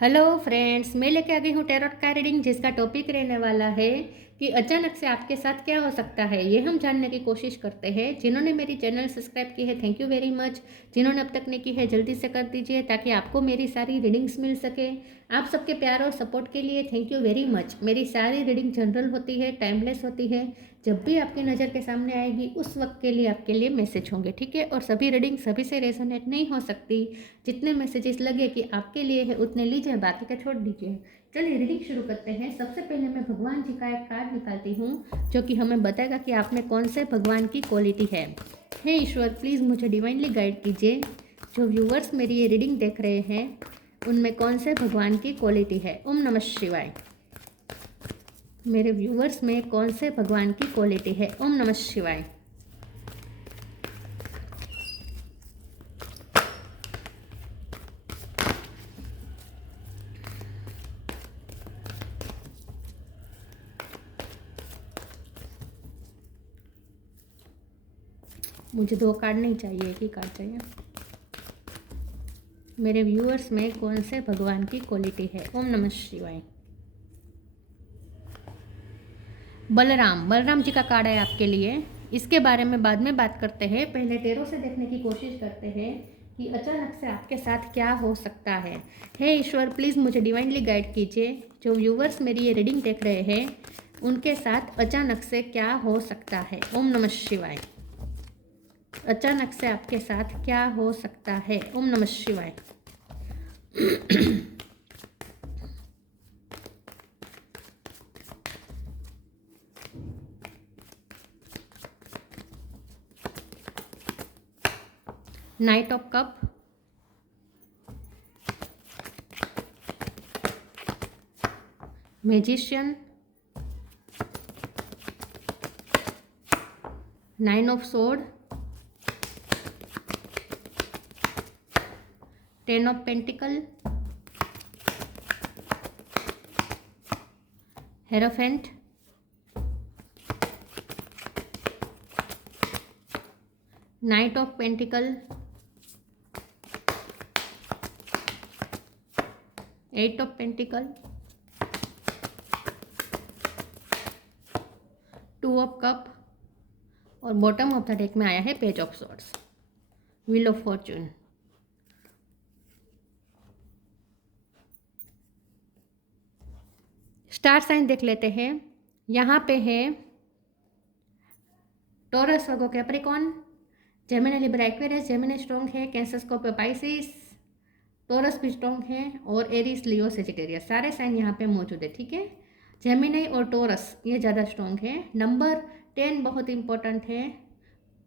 Hello friends, मैं लेके आ गई हूँ टैरोट का रीडिंग जिसका टॉपिक रहने वाला है कि अचानक से आपके साथ क्या हो सकता है। ये हम जानने की कोशिश करते हैं। जिन्होंने मेरी चैनल सब्सक्राइब की है, थैंक यू वेरी मच। जिन्होंने अब तक नहीं की है, जल्दी से कर दीजिए ताकि आपको मेरी सारी रीडिंग्स मिल सके। आप सबके प्यार और सपोर्ट के लिए थैंक यू वेरी मच। मेरी सारी रीडिंग जनरल होती है, टाइमलेस होती है। जब भी आपकी नज़र के सामने आएगी उस वक्त के लिए आपके लिए मैसेज होंगे, ठीक है। और सभी रीडिंग सभी से रेजोनेट नहीं हो सकती। जितने मैसेजेस लगे कि आपके लिए है उतने लीजिए, बाकी का छोड़ दीजिए। चलिए रीडिंग शुरू करते हैं। सबसे पहले मैं भगवान जी का एक कार्ड निकालती हूँ जो कि हमें बताएगा कि आप में कौन से भगवान की क्वालिटी है। हे ईश्वर, प्लीज़ मुझे डिवाइनली गाइड कीजिए। जो व्यूवर्स मेरी ये रीडिंग देख रहे हैं उनमें कौन से भगवान की क्वालिटी है। ओम नमः शिवाय। मेरे व्यूवर्स में कौन से भगवान की क्वालिटी है। ओम नमः शिवाय। मुझे दो कार्ड नहीं चाहिए, एक ही कार्ड चाहिए। मेरे व्यूअर्स में कौन से भगवान की क्वालिटी है। ओम नमः शिवाय। बलराम, बलराम जी का कार्ड है आपके लिए। इसके बारे में बाद में बात करते हैं, पहले टेरो से देखने की कोशिश करते हैं कि अचानक से आपके साथ क्या हो सकता है। हे ईश्वर, प्लीज़ मुझे डिवाइनली गाइड कीजिए। जो व्यूवर्स मेरी ये रीडिंग देख रहे हैं उनके साथ अचानक से क्या हो सकता है। ओम नमः शिवाय। अचानक से आपके साथ क्या हो सकता है। ओम नमः शिवाय। Knight of cup, magician, nine of sword, ten of pentacle, hierophant, knight of pentacle, eight of pentacle, two of cup और बॉटम ऑफ द डेक में आया है page of swords, wheel of fortune. Star sign देख लेते हैं। यहाँ पे है Taurus, Virgo, Capricorn, Gemini, Libra, Aquarius. Gemini strong है, कैंसर, स्कॉर्पियो, पाइसिस। टॉरस भी स्ट्रॉन्ग है और एरीज, लियो, सेजिटेरियस सारे साइन यहाँ पे मौजूद है, ठीक है। जेमिनी और टॉरस ये ज़्यादा स्ट्रॉन्ग है। नंबर 10 बहुत इंपॉर्टेंट है,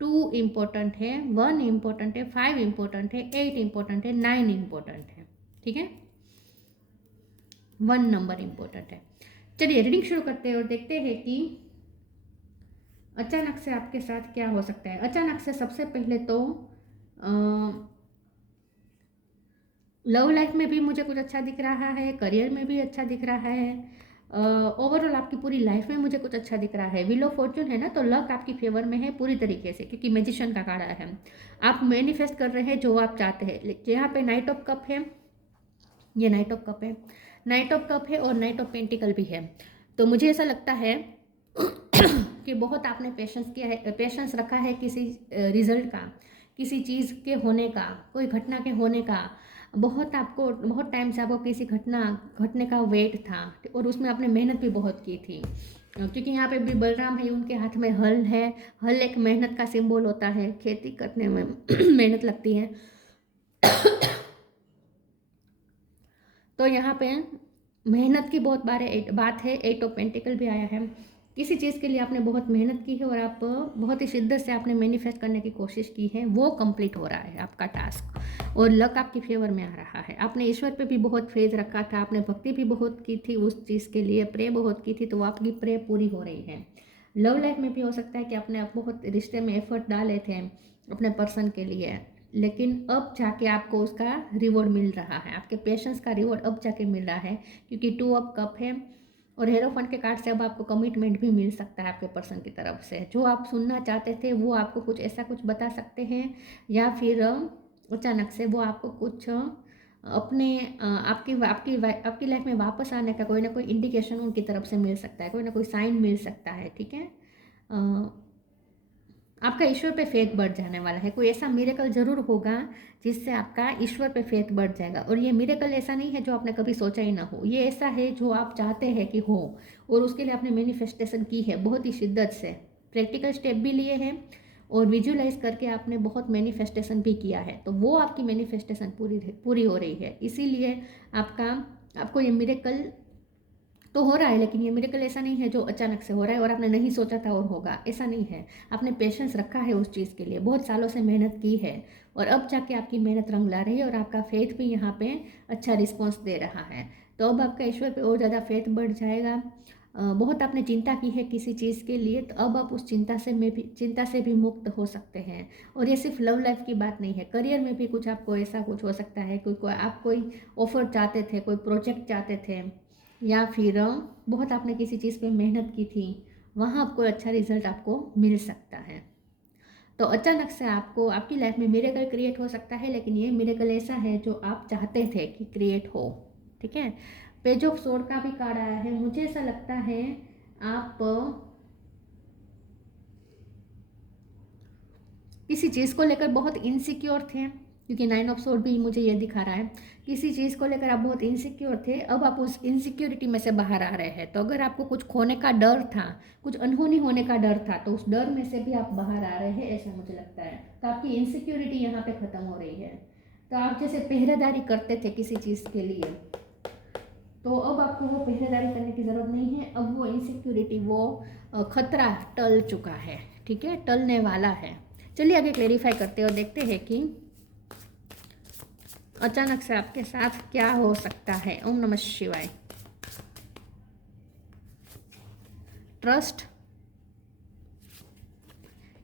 2 इम्पोर्टेंट है, 1 इम्पोर्टेंट है, 5 इम्पोर्टेंट है, 8 इम्पोर्टेंट है, 9 इम्पोर्टेंट है, ठीक है। 1 नंबर इम्पोर्टेंट है। चलिए रीडिंग शुरू करते हैं और देखते हैं कि अचानक से आपके साथ क्या हो सकता है। अचानक से सबसे पहले तो लव लाइफ में भी मुझे कुछ अच्छा दिख रहा है, करियर में भी अच्छा दिख रहा है, ओवरऑल आपकी पूरी लाइफ में मुझे कुछ अच्छा दिख रहा है। व्हील ऑफ फॉर्चून है ना, तो लक आपकी फेवर में है पूरी तरीके से, क्योंकि मैजिशियन का कार्ड है। आप मैनिफेस्ट कर रहे हैं जो आप चाहते हैं। यहाँ पे नाइट ऑफ कप है, ये नाइट ऑफ कप है, नाइट ऑफ कप है और नाइट ऑफ पेंटिकल भी है। तो मुझे ऐसा लगता है कि बहुत आपने पेशेंस किया है, पेशेंस रखा है किसी रिजल्ट का, किसी चीज़ के होने का, कोई घटना के होने का। बहुत आपको बहुत टाइम से आपको किसी घटना घटने का वेट था और उसमें आपने मेहनत भी बहुत की थी। क्योंकि यहाँ पे भी बलराम है, उनके हाथ में हल है। हल एक मेहनत का सिंबल होता है, खेती करने में मेहनत लगती है। तो यहाँ पे मेहनत की बहुत बात है। एट ऑफ पेंटिकल भी आया है। किसी चीज़ के लिए आपने बहुत मेहनत की है और आप बहुत ही शिद्दत से आपने मैनिफेस्ट करने की कोशिश की है, वो कंप्लीट हो रहा है आपका टास्क और लक आपकी फेवर में आ रहा है। आपने ईश्वर पे भी बहुत फेज रखा था, आपने भक्ति भी बहुत की थी उस चीज़ के लिए, प्रे बहुत की थी, तो वो आपकी प्रे पूरी हो रही है। लव लाइफ में भी हो सकता है कि आपने बहुत रिश्ते में एफर्ट डाले थे अपने पर्सन के लिए, लेकिन अब जाके आपको उसका रिवॉर्ड मिल रहा है, आपके पेशेंस का रिवॉर्ड अब जाके मिल रहा है, क्योंकि 2 ऑफ कप है और हेरोफेंट के कार्ड से अब आपको कमिटमेंट भी मिल सकता है आपके पर्सन की तरफ से। जो आप सुनना चाहते थे वो आपको कुछ ऐसा कुछ बता सकते हैं, या फिर अचानक से वो आपको कुछ अपने आपकी लाइफ में वापस आने का कोई ना कोई इंडिकेशन उनकी तरफ से मिल सकता है, कोई ना कोई साइन मिल सकता है। ठीक है, आपका ईश्वर पे फेथ बढ़ जाने वाला है। कोई ऐसा मिरेकल ज़रूर होगा जिससे आपका ईश्वर पे फेथ बढ़ जाएगा। और ये मिरेकल ऐसा नहीं है जो आपने कभी सोचा ही ना हो, ये ऐसा है जो आप चाहते हैं कि हो, और उसके लिए आपने मैनिफेस्टेशन की है बहुत ही शिद्दत से, प्रैक्टिकल स्टेप भी लिए हैं और विजुलाइज करके आपने बहुत मैनिफेस्टेशन भी किया है। तो वो आपकी मैनिफेस्टेशन पूरी हो रही है, इसीलिए आपको ये मिरेकल तो हो रहा है। लेकिन ये मिरेकल ऐसा नहीं है जो अचानक से हो रहा है और आपने नहीं सोचा था और होगा, ऐसा नहीं है। आपने पेशेंस रखा है उस चीज़ के लिए, बहुत सालों से मेहनत की है और अब जाके आपकी मेहनत रंग ला रही है और आपका फेथ भी यहाँ पे अच्छा रिस्पॉन्स दे रहा है। तो अब आपका ईश्वर पे और ज़्यादा फेथ बढ़ जाएगा। बहुत आपने चिंता की है किसी चीज़ के लिए, तो अब आप उस चिंता से भी मुक्त हो सकते हैं। और ये सिर्फ लव लाइफ की बात नहीं है, करियर में भी कुछ आपको ऐसा कुछ हो सकता है, आप कोई ऑफर चाहते थे, कोई प्रोजेक्ट चाहते थे, या फिर बहुत आपने किसी चीज़ पे मेहनत की थी, वहाँ आपको अच्छा रिजल्ट आपको मिल सकता है। तो अचानक से आपको आपकी लाइफ में मिरेकल क्रिएट हो सकता है, लेकिन ये मिरेकल ऐसा है जो आप चाहते थे कि क्रिएट हो। ठीक है, पेज ऑफ सोर्ड का भी कार्ड आया है। मुझे ऐसा लगता है आप किसी चीज़ को लेकर बहुत इनसिक्योर थे, क्योंकि 9 ऑफ सोर्ड भी मुझे ये दिखा रहा है। किसी चीज़ को लेकर आप बहुत इनसिक्योर थे, अब आप उस इनसिक्योरिटी में से बाहर आ रहे हैं। तो अगर आपको कुछ खोने का डर था, कुछ अनहोनी होने का डर था, तो उस डर में से भी आप बाहर आ रहे हैं, ऐसा मुझे लगता है। तो आपकी इनसिक्योरिटी यहाँ पे ख़त्म हो रही है। तो आप जैसे पहरेदारी करते थे किसी चीज़ के लिए, तो अब आपको वो पहरेदारी करने की ज़रूरत नहीं है। अब वो इनसिक्योरिटी, वो खतरा टल चुका है। ठीक है, टलने वाला है। चलिए आगे क्लेरिफाई करते हैं और देखते हैं कि अचानक से आपके साथ क्या हो सकता है। ओम नमः शिवाय। Trust,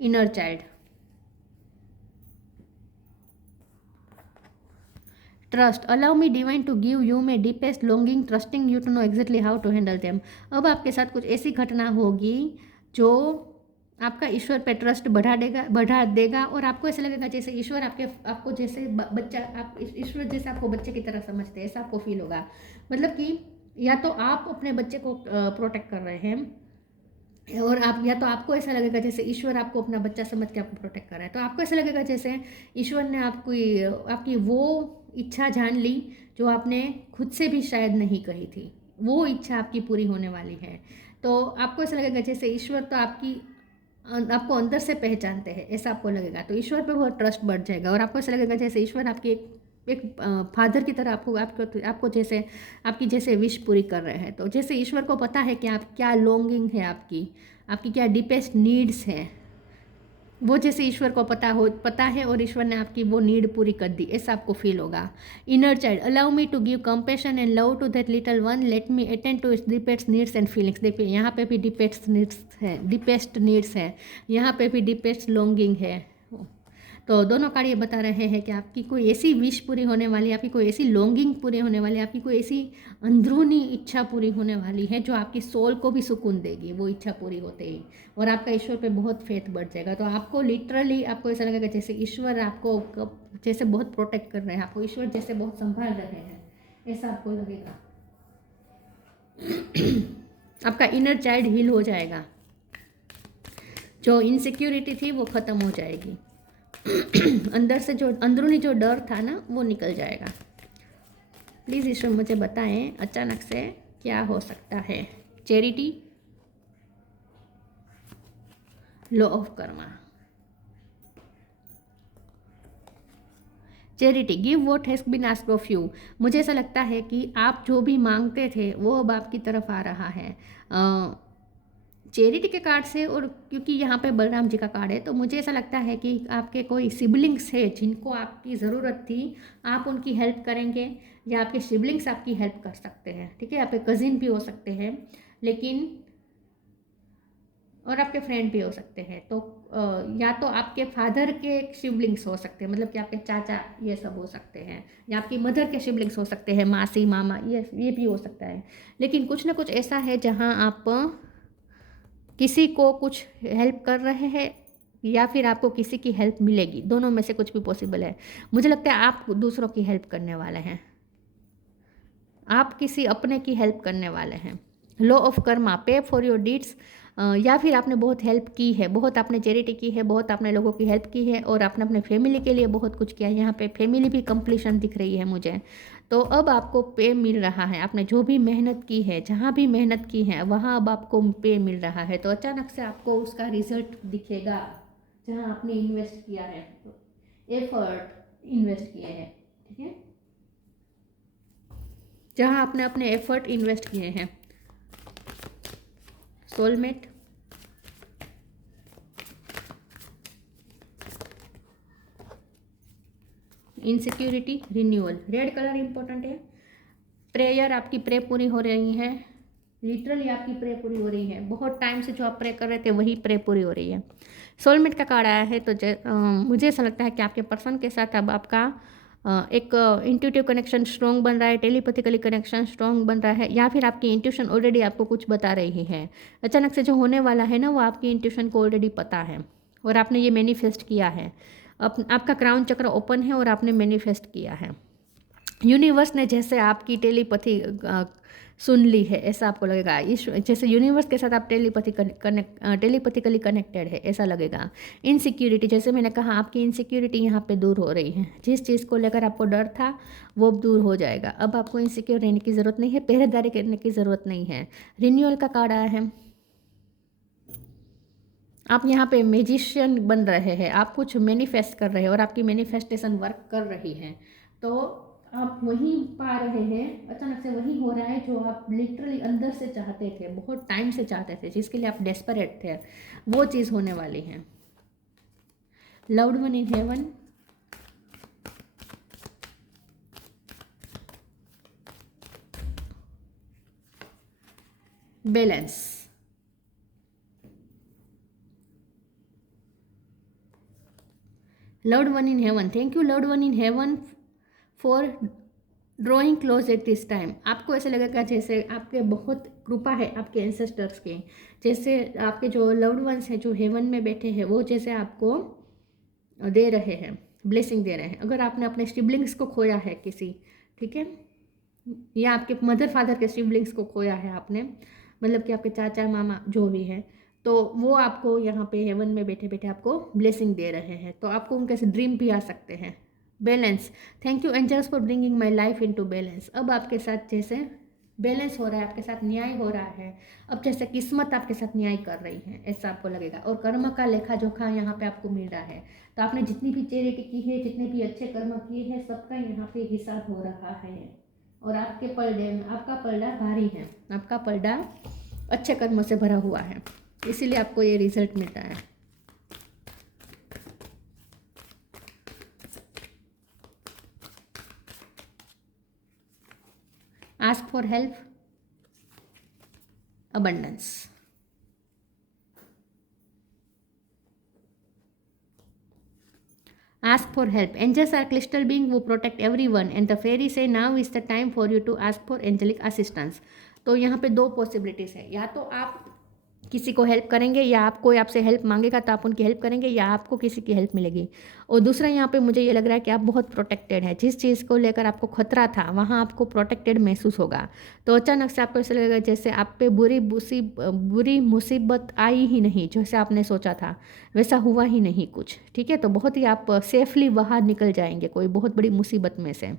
inner child. Trust, allow me divine to give you my deepest longing, trusting you to know exactly how to handle them. अब आपके साथ कुछ ऐसी घटना होगी जो आपका ईश्वर पे ट्रस्ट बढ़ा देगा और आपको ऐसा लगेगा जैसे ईश्वर आपको जैसे बच्चा, आप ईश्वर जैसे आपको बच्चे की तरह समझते हैं, ऐसा आपको फील होगा। मतलब कि या तो आप अपने बच्चे को प्रोटेक्ट कर रहे हैं, और आप या तो आपको ऐसा लगेगा जैसे ईश्वर आपको अपना बच्चा समझ के आपको प्रोटेक्ट कर रहा है। तो आपको ऐसा लगेगा जैसे ईश्वर ने आपकी वो इच्छा जान ली जो आपने खुद से भी शायद नहीं कही थी, वो इच्छा आपकी पूरी होने वाली है। तो आपको ऐसा लगेगा जैसे ईश्वर तो आपको अंदर से पहचानते हैं, ऐसा आपको लगेगा। तो ईश्वर पे बहुत ट्रस्ट बढ़ जाएगा और आपको ऐसा लगेगा जैसे ईश्वर आपकी एक फादर की तरह आपको जैसे आपकी जैसे विश पूरी कर रहे हैं। तो जैसे ईश्वर को पता है कि आप क्या लॉन्गिंग है, आपकी क्या डीपेस्ट नीड्स है, वो जैसे ईश्वर को पता है और ईश्वर ने आपकी वो नीड पूरी कर दी, ऐसा आपको फील होगा। Inner child, allow me to give compassion and love to that little one, let me attend to its deepest needs and feelings. देखिए यहाँ पे भी डीपेस्ट नीड्स है, यहाँ पे भी डीपेस्ट लॉन्गिंग है। तो दोनों कार्ड ये बता रहे हैं कि आपकी कोई ऐसी विश पूरी होने वाली है, आपकी कोई ऐसी लॉन्गिंग पूरी होने वाली है, आपकी कोई ऐसी अंदरूनी इच्छा पूरी होने वाली है जो आपकी सोल को भी सुकून देगी वो इच्छा पूरी होते ही, और आपका ईश्वर पे बहुत फेथ बढ़ जाएगा। तो आपको लिटरली आपको ऐसा लगेगा जैसे ईश्वर आपको जैसे बहुत प्रोटेक्ट कर रहे हैं, आपको ईश्वर जैसे बहुत संभाल रहे हैं, ऐसा आपको लगेगा। आपका इनर चाइल्ड हील हो जाएगा, जो इनसिक्योरिटी थी वो ख़त्म हो जाएगी। अंदर से जो अंदरूनी जो डर था ना वो निकल जाएगा। प्लीज़ ईश्वर मुझे बताएं अचानक से क्या हो सकता है। Charity, law of karma. Charity, give what has been asked of you. मुझे ऐसा लगता है कि आप जो भी मांगते थे वो अब आपकी तरफ आ रहा है चैरिटी के कार्ड से। और क्योंकि यहाँ पे बलराम जी का कार्ड है, तो मुझे ऐसा लगता है कि आपके कोई सिबलिंग्स है जिनको आपकी ज़रूरत थी, आप उनकी हेल्प करेंगे, या आपके सिबलिंग्स आपकी हेल्प कर सकते हैं। ठीक है, आपके कज़िन भी हो सकते हैं, लेकिन और आपके फ्रेंड भी हो सकते हैं। तो या तो आपके फादर के सिबलिंग्स हो सकते हैं, मतलब कि आपके चाचा ये सब हो सकते हैं, या आपकी मदर के सिबलिंग्स हो सकते हैं, मासी मामा, ये भी हो सकता है। लेकिन कुछ ना कुछ ऐसा है जहाँ आप किसी को कुछ हेल्प कर रहे हैं या फिर आपको किसी की हेल्प मिलेगी, दोनों में से कुछ भी पॉसिबल है। मुझे लगता है आप दूसरों की हेल्प करने वाले हैं। आप किसी अपने की हेल्प करने वाले हैं। लॉ ऑफ कर्मा, पे फॉर योर डीड्स, या फिर आपने बहुत हेल्प की है, बहुत आपने चैरिटी की है, बहुत आपने लोगों की हेल्प की है और आपने अपने फैमिली के लिए बहुत कुछ किया है। यहाँ पे फैमिली भी कंप्लीशन दिख रही है मुझे। तो अब आपको पे मिल रहा है। आपने जो भी मेहनत की है, जहाँ भी मेहनत की है वहाँ अब आपको पे मिल रहा है। तो अचानक से आपको उसका रिजल्ट दिखेगा जहाँ आपने इन्वेस्ट किया है, तो एफर्ट इन्वेस्ट किए हैं, ठीक है, जहाँ आपने अपने एफर्ट इन्वेस्ट किए हैं। Soulmate, insecurity, renewal. Red colour important है। प्रेयर, आपकी प्रे पूरी हो रही है। लिटरली आपकी प्रे पूरी हो रही है। बहुत टाइम से जो आप प्रे कर रहे थे वही प्रे पूरी हो रही है। सोलमेट का कार्ड आया है। तो मुझे ऐसा लगता है कि आपके पर्सन के साथ अब आपका एक इंट्यूटिव कनेक्शन स्ट्रॉन्ग बन रहा है, टेलीपैथिकली कनेक्शन स्ट्रॉन्ग बन रहा है, या फिर आपकी इंट्यूशन ऑलरेडी आपको कुछ बता रही है। अचानक से जो होने वाला है ना, वो आपकी इंट्यूशन को ऑलरेडी पता है और आपने ये मैनिफेस्ट किया है। आपका क्राउन चक्र ओपन है और आपने मैनिफेस्ट किया है। यूनिवर्स ने जैसे आपकी टेलीपैथी सुन ली है, ऐसा आपको लगेगा। इस जैसे यूनिवर्स के साथ आप टेलीपैथिकली कनेक्टेड है, ऐसा लगेगा। इनसिक्योरिटी, जैसे मैंने कहा, आपकी इनसिक्योरिटी यहाँ पे दूर हो रही है। जिस चीज़ को लेकर आपको डर था वो अब दूर हो जाएगा। अब आपको इनसिक्योर रहने की ज़रूरत नहीं है, पहरेदारी करने की ज़रूरत नहीं है। रिन्यूअल का कार्ड आया है। आप यहाँ पे मैजिशियन बन रहे हैं, आप कुछ मैनिफेस्ट कर रहे हैं और आपकी मैनिफेस्टेशन वर्क कर रही है। तो आप वही पा रहे हैं, अचानक से वही हो रहा है जो आप लिटरली अंदर से चाहते थे, बहुत टाइम से चाहते थे, जिसके लिए आप डेस्परेट थे, वो चीज़ होने वाली है। Loved one in heaven, balance, loved one in heaven. Thank you loved one in heaven for drawing close at this time. आपको ऐसे लगेगा जैसे आपके बहुत कृपा है आपके एंसेस्टर्स की, जैसे आपके जो लव्ड वंस हैं जो हेवन में बैठे हैं वो जैसे आपको दे रहे हैं, ब्लेसिंग दे रहे हैं। अगर आपने अपने सिबलिंग्स को खोया है किसी, ठीक है, या आपके मदर फादर के सिबलिंग्स को खोया है आपने, मतलब कि आपके चाचा मामा जो भी है, तो वो आपको यहाँ पे हेवन में बैठे बैठे आपको ब्लेसिंग दे रहे हैं। तो आपको उनके से ड्रीम भी आ सकते हैं। Balance, thank you angels for bringing my life into balance. अब आपके साथ जैसे बैलेंस हो रहा है, आपके साथ न्याय हो रहा है। अब जैसे किस्मत आपके साथ न्याय कर रही है, ऐसा आपको लगेगा। और कर्म का लेखा जोखा यहाँ पे आपको मिल रहा है। तो आपने जितनी भी चैरिटी की है, जितने भी अच्छे कर्म किए हैं, सबका यहाँ पे हिसाब हो रहा है। और आपके पलड़े में, आपका पलड़ा भारी है, आपका पलड़ा अच्छे कर्मों से भरा हुआ है, इसीलिए आपको ये रिजल्ट मिलता है। Ask for help, abundance. Ask for help. Angels are crystal beings who protect everyone and the fairies say now is the time for you to ask for angelic assistance. तो यहाँ पे दो पॉसिबिलिटीज़ है, या तो आप किसी को हेल्प करेंगे, या आप कोई आपसे हेल्प मांगेगा तो आप उनकी हेल्प करेंगे, या आपको किसी की हेल्प मिलेगी। और दूसरा यहाँ पे मुझे ये लग रहा है कि आप बहुत प्रोटेक्टेड हैं। जिस चीज़ को लेकर आपको खतरा था वहाँ आपको प्रोटेक्टेड महसूस होगा। तो अचानक से आपको ऐसा लगेगा जैसे आप पे बुरी मुसीबत आई ही नहीं, जैसे आपने सोचा था वैसा हुआ ही नहीं कुछ, ठीक है। तो बहुत ही आप सेफली बाहर निकल जाएंगे कोई बहुत बड़ी मुसीबत में से,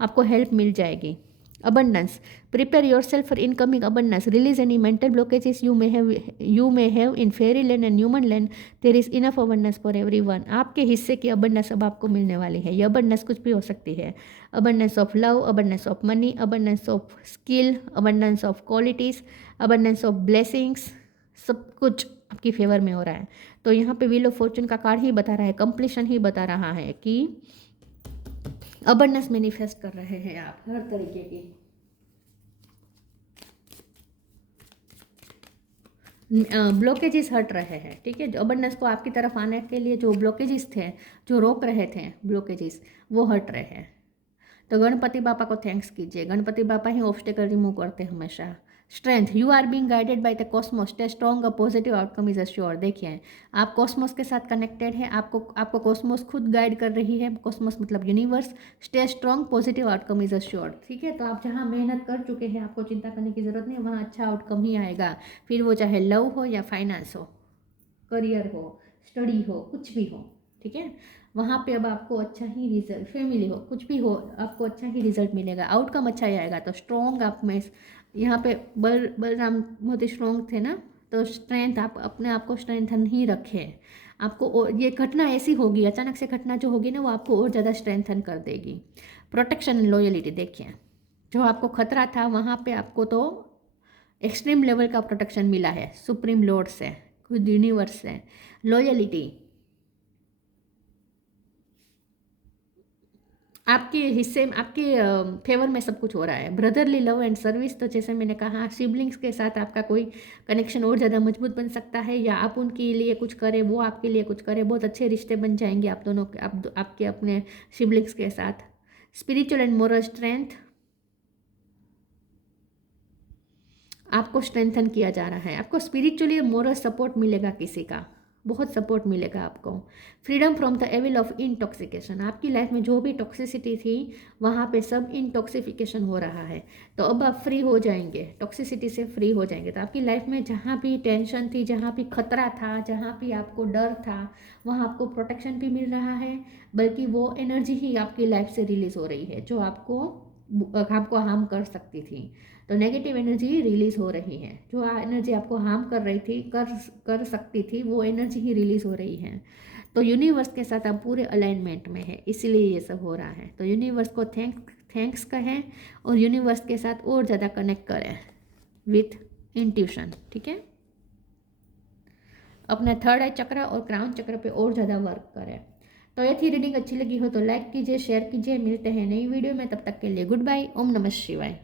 आपको हेल्प मिल जाएगी। abundance, prepare yourself for incoming abundance, release any mental blockages you may have in fairy land and human land, there is enough abundance for everyone। आपके हिस्से की abundance अब आपको मिलने वाली है। ये abundance कुछ भी हो सकती है, abundance of love, abundance of money, abundance of skill, abundance of qualities, abundance of blessings, सब कुछ आपकी फेवर में हो रहा है। तो यहाँ पे व्हील ऑफ फॉर्चून का कार्ड ही बता रहा है, कंप्लीशन ही बता रहा है कि अबंडेंस मैनिफेस्ट कर रहे हैं आप हर तरीके की। ब्लॉकेजेस हट रहे हैं, ठीक है। अबंडेंस को आपकी तरफ आने के लिए जो ब्लॉकेजेस थे, जो रोक रहे थे ब्लॉकेजेस, वो हट रहे हैं। तो गणपति बापा को थैंक्स कीजिए। गणपति बापा ही ऑब्स्टेकल रिमूव करते हैं हमेशा। Strength, you are being guided by the cosmos, stay strong, a positive outcome is assure. देखिए आप कॉस्मोस के साथ कनेक्टेड है, आपको कॉस्मोस खुद गाइड कर रही है, कॉस्मोस मतलब universe. Stay strong, positive outcome is assure. ठीक है, तो आप जहाँ मेहनत कर चुके हैं आपको चिंता करने की जरूरत नहीं है, वहाँ अच्छा आउटकम ही आएगा, फिर वो चाहे लव हो या फाइनेंस हो, करियर हो, स्टडी हो, कुछ भी हो। ठीक है, वहाँ पे अब आपको अच्छा ही रिजल्ट, फैमिली हो, कुछ भी हो, आपको अच्छा ही रिजल्ट मिलेगा, आउटकम अच्छा ही आएगा। तो स्ट्रॉन्ग आप में यहाँ पे बलराम बहुत ही स्ट्रॉन्ग थे ना, तो स्ट्रेंथ, आप अपने आप को स्ट्रेंथन ही रखें। आपको ये घटना ऐसी होगी, अचानक से घटना जो होगी ना, वो आपको और ज़्यादा स्ट्रेंथन कर देगी। प्रोटेक्शन एंड लॉयलिटी, देखिए जो आपको खतरा था वहाँ पे आपको तो एक्सट्रीम लेवल का प्रोटेक्शन मिला है, सुप्रीम लॉर्ड से, खुद यूनिवर्स से। लॉयलिटी, आपके हिस्से में, आपके फेवर में सब कुछ हो रहा है। ब्रदरली लव एंड सर्विस, तो जैसे मैंने कहा सिबलिंग्स के साथ आपका कोई कनेक्शन और ज़्यादा मजबूत बन सकता है, या आप उनके लिए कुछ करें, वो आपके लिए कुछ करें, बहुत अच्छे रिश्ते बन जाएंगे आप दोनों के, आपके अपने सिबलिंग्स के साथ। स्पिरिचुअल एंड मोरल स्ट्रेंथ, आपको स्ट्रेंथन किया जा रहा है, आपको स्पिरिचुअली मोरल सपोर्ट मिलेगा, किसी का बहुत सपोर्ट मिलेगा आपको। Freedom from the evil of intoxication, आपकी लाइफ में जो भी टॉक्सिसिटी थी वहाँ पे सब इंटॉक्सिफिकेशन हो रहा है, तो अब आप फ्री हो जाएंगे, टॉक्सिसिटी से फ्री हो जाएंगे। तो आपकी लाइफ में जहाँ भी टेंशन थी, जहाँ भी खतरा था, जहाँ भी आपको डर था, वहाँ आपको प्रोटेक्शन भी मिल रहा है, बल्कि वो एनर्जी ही आपकी लाइफ से रिलीज हो रही है जो आपको हार्म कर सकती थी। तो नेगेटिव एनर्जी रिलीज हो रही है, जो एनर्जी आपको हार्म कर रही थी, कर सकती थी, वो एनर्जी ही रिलीज हो रही है। तो यूनिवर्स के साथ आप पूरे अलाइनमेंट में है, इसीलिए ये सब हो रहा है। तो यूनिवर्स को थैंक्स कहें, और यूनिवर्स के साथ और ज़्यादा कनेक्ट करें विथ इंट्यूशन। ठीक है, अपने थर्ड आई चक्र और क्राउन चक्र पे और ज़्यादा वर्क करें। तो ये थी रीडिंग, अच्छी लगी हो तो लाइक कीजिए, शेयर कीजिए। मिलते हैं नई वीडियो में, तब तक के लिए गुड बाय, ओम नमः शिवाय।